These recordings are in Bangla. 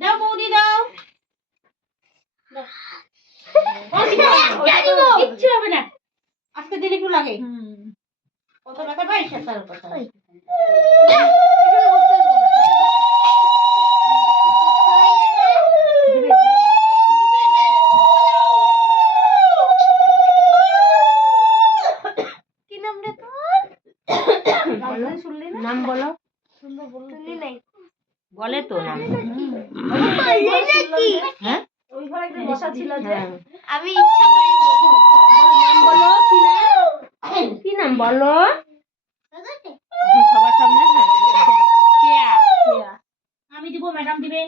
দাও বৌদি দাও। কিচ্ছু হবে না, আজকে দিন একটু লাগে। কত ব্যথা পাই তার কথা। কি নাম রে তোর? নাম বলো। বলে তো নাম। হ্যাঁ ওই ঘরে একটা বসা ছিল যে হ্যাঁ। আমি ইচ্ছা করে বলবো। নাম বলো, কি নাম? কি নাম বলো? এখন সবার সামনে হ্যাঁ। কেয়া। আমি দিব, ম্যাডাম দিবে।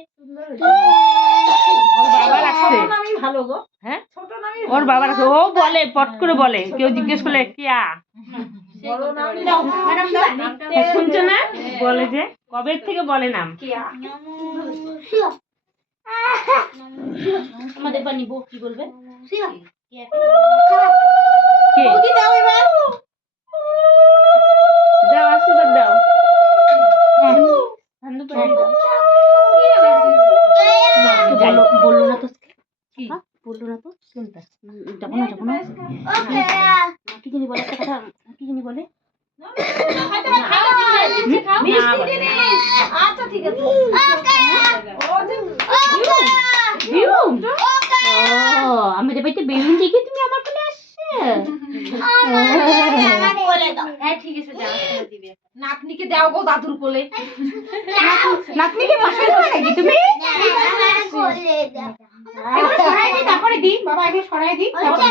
ওর বাবা লাগছে। ছোট নামই ভালো গো। হ্যাঁ ছোট নামই ওর বাবা লাগছে, ও বলে পট করে বলে, কেউ জিজ্ঞেস করলে কেয়া। বড় নাম দাও ম্যাডাম দাও। শুনছো না বলে যে কবে থেকে বলে নাম। আমাদের বা নিবো কি বলবে? কে দাও এবার দাও, আশীর্বাদ দাও। বললো না তো কি বললো না তো কোনটা যাবো না কি জানি বলে একটা কথা, কি জানি বলে আচ্ছা ঠিক আছে। আমাদের বাড়িতে বেলুন দেখে তুমি আমার কোলে আসছে। ঠিক আছে দিবে। নাতনিকে দাও গো দাদুর কোলে। নাতনিকে পাশে দেবে নাকি তুমি? এগুলো সরাই দিই তারপরে দিই, বাবা এগুলো সরাই দিই তারপরে